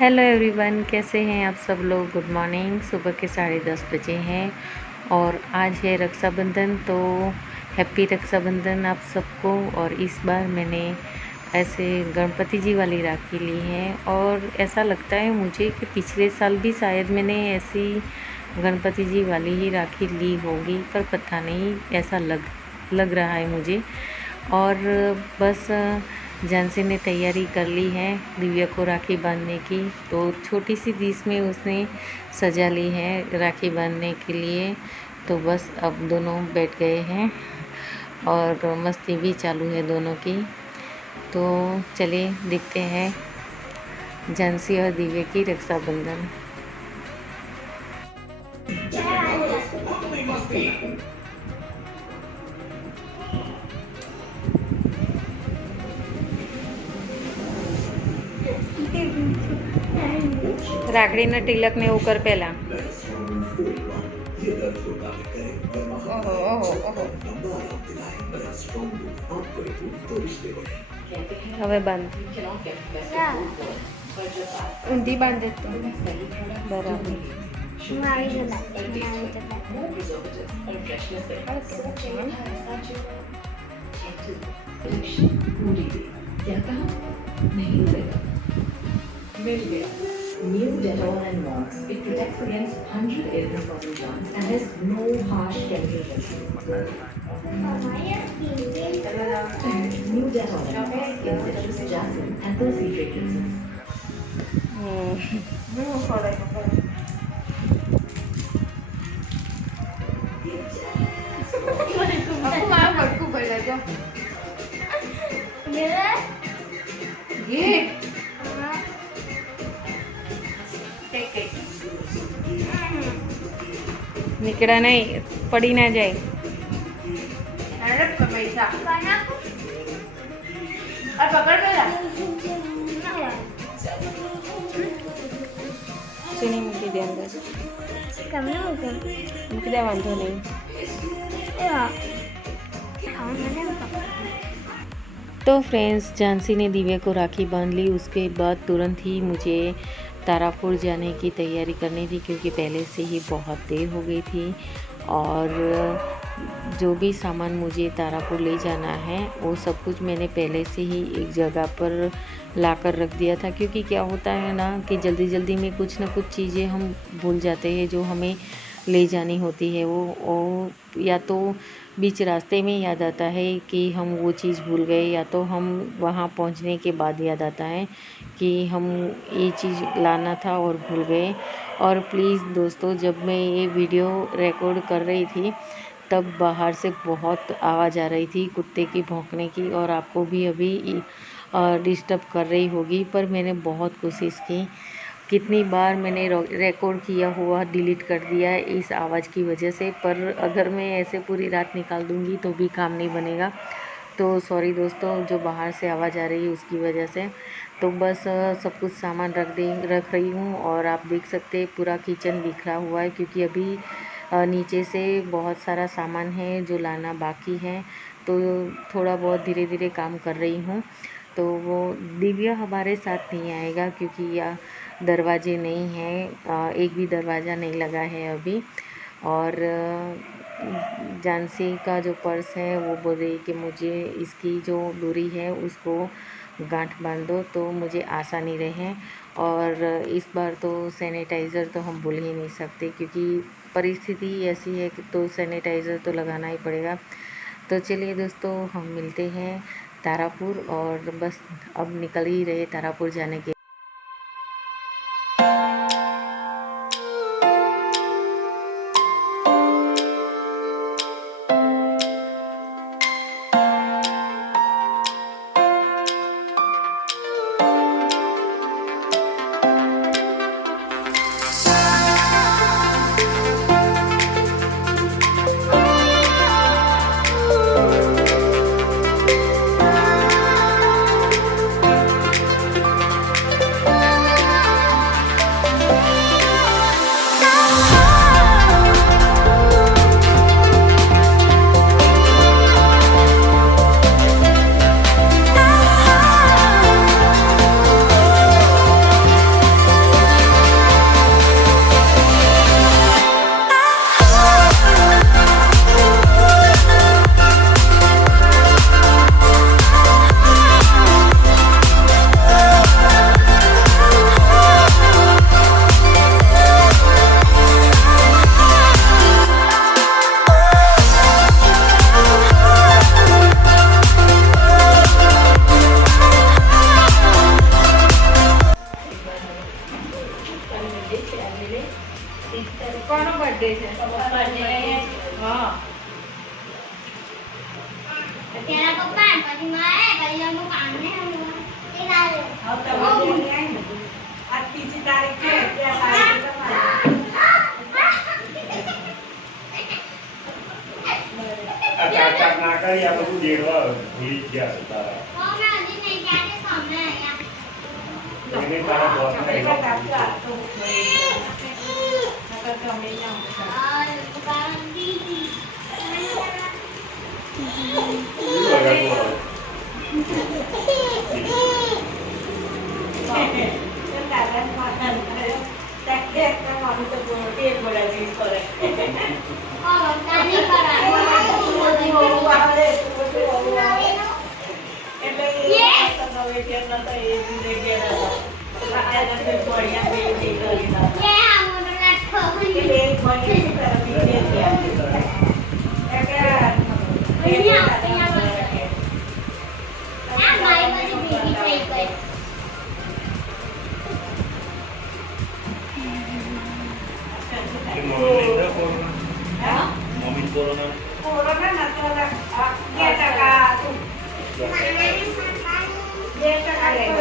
Hello everyone, कैसे हैं आप सब लोग। Good morning. सुबह के 10:30 बजे हैं और आज है रक्षाबंधन। तो हैप्पी रक्षाबंधन आप सबको। और इस बार मैंने ऐसे गणपति जी वाली राखी ली है और ऐसा लगता है मुझे कि पिछले साल भी शायद मैंने ऐसी गणपति जी वाली ही राखी ली होगी, पर पता नहीं, ऐसा लग रहा है मुझे। और बस जानसी ने तैयारी कर ली है दिव्या को राखी बांधने की। तो छोटी सी डिश में उसने सजा ली है राखी बांधने के लिए। तो बस अब दोनों बैठ गए हैं और मस्ती भी चालू है दोनों की। तो चलिए देखते हैं जानसी और दिव्या की रक्षाबंधन। રાખડીના તિલકને એવું કર પહેલા. હવે બાંધ. ઊંધી બાંધે તો બરાબર. New Dettol and Mox. It protects against 100 illness body germs and has no harsh chemicals. New Dettol and Mox in citrus, jasmine and tulsi fragrances. Aku malah buatku balik aja. Ye. નીકળા નહીં, પડી ના જાય. पैसा और पकड़ मेरा ચીની મૂકી દે અંદર. મૂકી દે, વાંધો નહીં. तो फ्रेंड्स, जानसी ने दिव्या को राखी बांध ली। उसके बाद तुरंत ही मुझे तारापुर जाने की तैयारी करनी थी क्योंकि पहले से ही बहुत देर हो गई थी। और जो भी सामान मुझे तारापुर ले जाना है वो सब कुछ मैंने पहले से ही एक जगह पर लाकर रख दिया था। क्योंकि क्या होता है ना कि जल्दी जल्दी में कुछ ना कुछ चीज़ें हम भूल जाते हैं जो हमें ले जानी होती है। वो या तो बीच रास्ते में याद आता है कि हम वो चीज़ भूल गए, या तो हम वहाँ पहुँचने के बाद याद आता है कि हम ये चीज़ लाना था और भूल गए। और प्लीज़ दोस्तों, जब मैं ये वीडियो रिकॉर्ड कर रही थी तब बाहर से बहुत आवाज़ आ रही थी कुत्ते की भौंकने की, और आपको भी अभी डिस्टर्ब कर रही होगी। पर मैंने बहुत कोशिश की, कितनी बार मैंने रिकॉर्ड किया हुआ डिलीट कर दिया है इस आवाज़ की वजह से। पर अगर मैं ऐसे पूरी रात निकाल दूँगी तो भी काम नहीं बनेगा। तो सॉरी दोस्तों, जो बाहर से आवाज़ आ रही है उसकी वजह से। तो बस सब कुछ सामान रख रही हूँ। और आप देख सकते हैं पूरा किचन बिखरा हुआ है क्योंकि अभी नीचे से बहुत सारा सामान है जो लाना बाकी है। तो थोड़ा बहुत धीरे धीरे काम कर रही हूँ। तो वो दिव्या हमारे साथ नहीं आएगा क्योंकि या दरवाजे नहीं हैं, एक भी दरवाज़ा नहीं लगा है अभी। और जानसी का जो पर्स है वो बोल रही कि मुझे इसकी जो डोरी है उसको गांठ बांध दो, तो मुझे आसानी रहे। और इस बार तो सैनिटाइज़र तो हम भूल ही नहीं सकते क्योंकि परिस्थिति ऐसी है कि तो सैनिटाइज़र तो लगाना ही पड़ेगा। तो चलिए दोस्तों, हम मिलते हैं तारापुर और बस अब निकल ही रहे तारापुर जाने के। ચાક ના કરી આ બધું દેડવા ભૂલી જ ગયા છે તારા એને તારા બોસ ને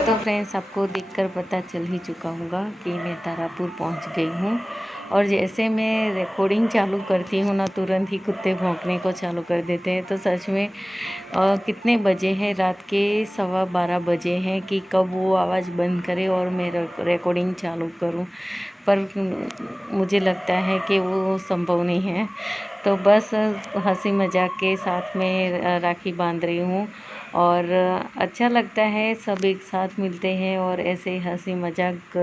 तो फ्रेंड्स आपको देखकर पता चल ही चुका होगा कि मैं तारापुर पहुंच गई हूं। और जैसे मैं रिकॉर्डिंग चालू करती हूँ ना, तुरंत ही कुत्ते भौंकने को चालू कर देते हैं। तो सच में कितने बजे हैं, रात के 12:15 बजे हैं कि कब वो आवाज़ बंद करे और मैं रिकॉर्डिंग चालू करूँ, पर मुझे लगता है कि वो संभव नहीं है। तो बस हंसी मजाक के साथ में राखी बांध रही हूँ और अच्छा लगता है, सब एक साथ मिलते हैं और ऐसे हंसी मजाक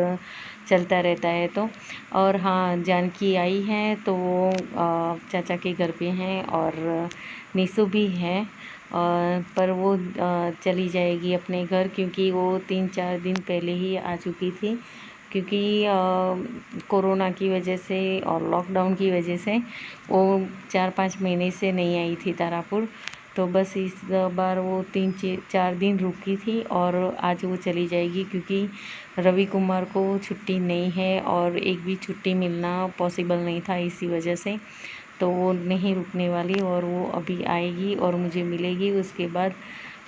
चलता रहता है। तो और हाँ, जानकी आई हैं तो वो चाचा के घर पे हैं और नीसू भी है, पर वो चली जाएगी अपने घर, क्योंकि वो 3-4 दिन पहले ही आ चुकी थी, क्योंकि कोरोना की वजह से और लॉकडाउन की वजह से वो 4-5 महीने से नहीं आई थी तारापुर। तो बस इस बार वो 3-4 दिन रुकी थी और आज वो चली जाएगी, क्योंकि रवि कुमार को छुट्टी नहीं है और एक भी छुट्टी मिलना पॉसिबल नहीं था, इसी वजह से तो वो नहीं रुकने वाली और वो अभी आएगी और मुझे मिलेगी। उसके बाद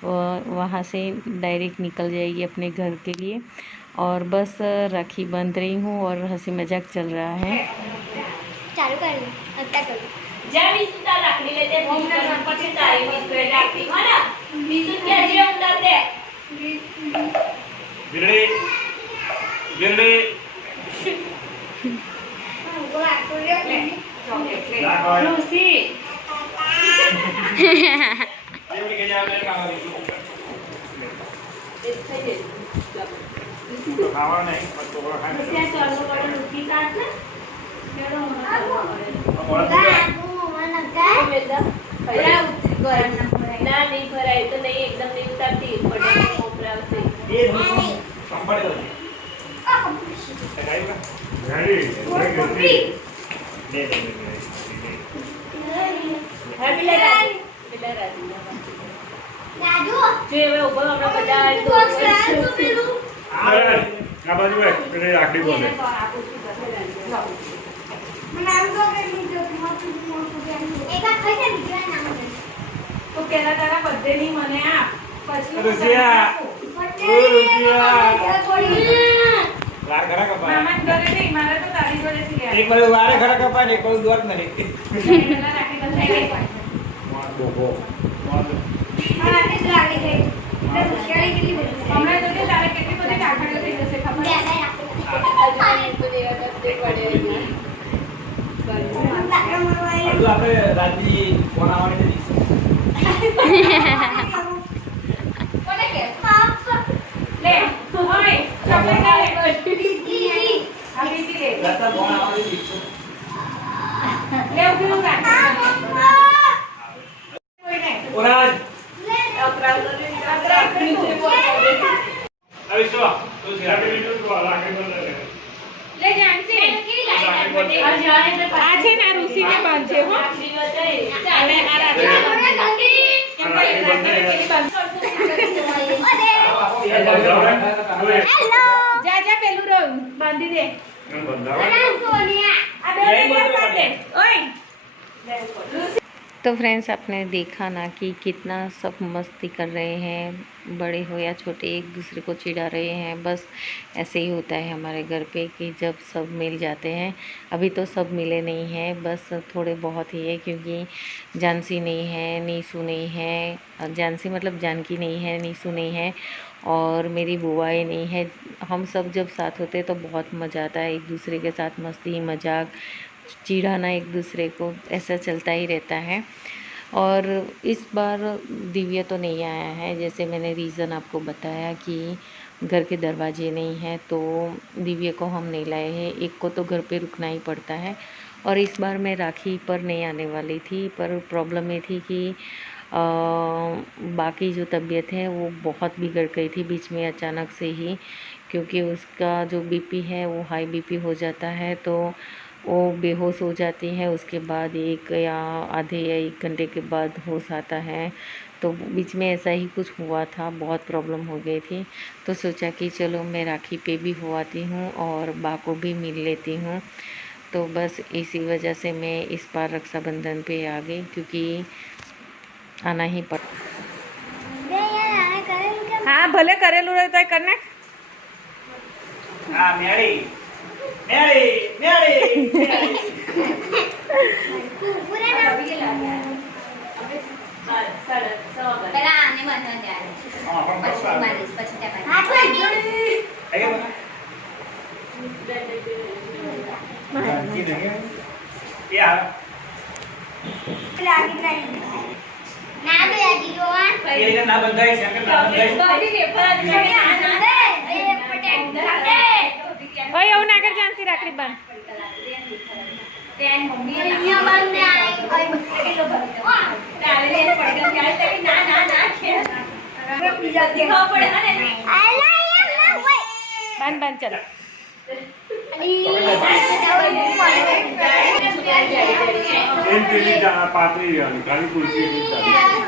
वहाँ से डायरेक्ट निकल जाएगी अपने घर के लिए। और बस राखी बांध रही हूँ और हंसी मजाक चल रहा है। चालू कर आता कर ज्या विसुता राखली लेते गणपती तारी विसुता राखली हो ना विसुत क्या जे उंदर दे गिरडी गिरडी गोळा करूया लूसी एवढी घे जा ले खावा तो खावा नहीं पर तो खाने त्या चालू वाला लूसी काट ना केडो मला काय मेदा पहिला उतरी गरम ना नहीं भराय तो नहीं एकदम नहीं उतारती पडे कोपरा से ये संपड़ दो गाड़ी का गाड़ी ले हैप्पी लगा बिला राजी दादू જે હવે ઉપર આપણા બધા બોક્સ લાવ તો પેલું આ બાજુ હે પેલી રાખડી બોલે મને આમ તો કે બીજો એકા કઈસે બીજો નામ છે તો પેલા તારા બર્થડે ની મને આપ પછી રુસિયા ઓ રુસિયા લા ઘરા કપા મામા ઘરે નહીં મારા તો તારી જોડે થી લે એક બાજુ વારે ઘરા કપા ને એક બાજુ દોર નહીં પેલા રાખી બંધાઈ ગઈ માર બોબો માર આ આટલી જ લાગી ગઈ એટલે હોશિયારી કેટલી બધી હમણાં તો કે તારે કેટલી બધી કાકડીઓ થઈ જશે ખબર બે છે બે તો દેવા દે પડે હજુ આપણે રાત્રિ ફોન આવવાની નથી કોને કે લે ઓય ચોકલેટ લે દીદી આ બીજી લે રાત્રે ફોન આવવાની નથી લે ઉભી કાક કોઈ નહીં ઓરાજ અકરા નીચે બોલ અવિશ્વ તો રાખડી લીધું તો રાખડી બંધ લે લે જાનસી આ જાણે તો આ છે ને ઋષિને બાંધશે હો ચાલે આ રાત્રે જા જા પેલું રંગ બાંધી દે અને સોનિયા આ બે બાંધે ઓય तो तो फ्रेंड्स आपने देखा ना कि कितना सब मस्ती कर रहे हैं, बड़े हो या छोटे एक दूसरे को चिढ़ा रहे हैं। बस ऐसे ही होता है हमारे घर पे कि जब सब मिल जाते हैं। अभी तो सब मिले नहीं हैं, बस थोड़े बहुत ही है, क्योंकि जानसी नहीं है, नीसू नहीं है, जानसी मतलब जानकी नहीं है, नीसू नहीं है और मेरी बुआएं नहीं है। हम सब जब साथ होते हैं तो बहुत मज़ा आता है, एक दूसरे के साथ मस्ती मजाक चिढ़ाना एक दूसरे को, ऐसा चलता ही रहता है। और इस बार दिव्या तो नहीं आया है, जैसे मैंने रीज़न आपको बताया कि घर के दरवाजे नहीं हैं, तो दिव्या को हम नहीं लाए हैं। एक को तो घर पे रुकना ही पड़ता है। और इस बार मैं राखी पर नहीं आने वाली थी, पर प्रॉब्लम ये थी कि बाकी जो तबीयत है वो बहुत बिगड़ गई थी बीच में अचानक से ही, क्योंकि उसका जो बीपी है वो हाई बीपी हो जाता है, तो वो बेहोश हो जाती है। उसके बाद एक या आधे या 1 घंटे के बाद होश आता है। तो बीच में ऐसा ही कुछ हुआ था, बहुत प्रॉब्लम हो गई थी। तो सोचा कि चलो मैं राखी पे भी हो आती हूँ और बा को भी मिल लेती हूँ। तो बस इसी वजह से मैं इस बार रक्षाबंधन पे आ गई, क्योंकि आना ही पड़। हाँ भले करेलू रहता है करने। हाँ मेरी मेरी मेरी પેલા આને મને ત્યારે हाँ हम પછી મારીશ પછી ત્યાં आगे की नहीं क्या લાગી નહીં ના બે આજી જોવા ये ना बंधाई शंकर ना बंधाई ओए એવું ના કર જાનસી રાખડી બાંધ અહીંયા બંને આઈ કેટલો ભરતો તારે લે પડગમ જાય તો ના ના ના કે બીજા દેખાવ પડે અને આલા અહીંયા હોય બાંધ બાંધ ચલો इन के लिए जाना पाते ही हैं गाड़ी कुर्सी नहीं जाती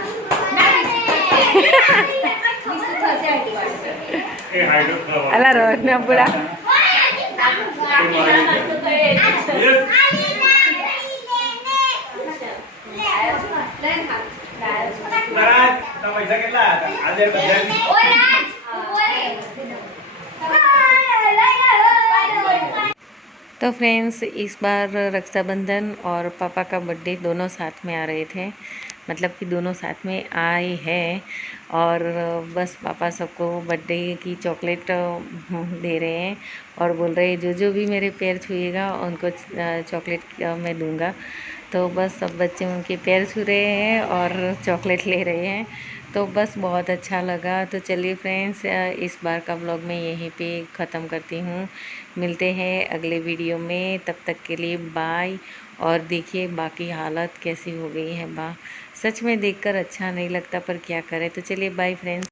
ए हाइड અલા રોજ ના પૂરા महाराज तो पैसा कितना आधे बजाने तो फ्रेंड्स इस बार रक्षाबंधन और पापा का बर्थडे दोनों साथ में आ रहे थे, मतलब कि दोनों साथ में आए हैं। और बस पापा सबको बर्थडे की चॉकलेट दे रहे हैं और बोल रहे हैं जो भी मेरे पैर छुएगा उनको चॉकलेट मैं दूंगा। तो बस सब बच्चे उनके पैर छू रहे हैं और चॉकलेट ले रहे हैं। तो बस बहुत अच्छा लगा। तो चलिए फ्रेंड्स, इस बार का व्लॉग मैं यहीं पे ख़त्म करती हूँ। मिलते हैं अगले वीडियो में, तब तक के लिए बाय। और देखिए बाकी हालत कैसी हो गई है बा, सच में देखकर अच्छा नहीं लगता, पर क्या करें। तो चलिए बाय फ्रेंड्स।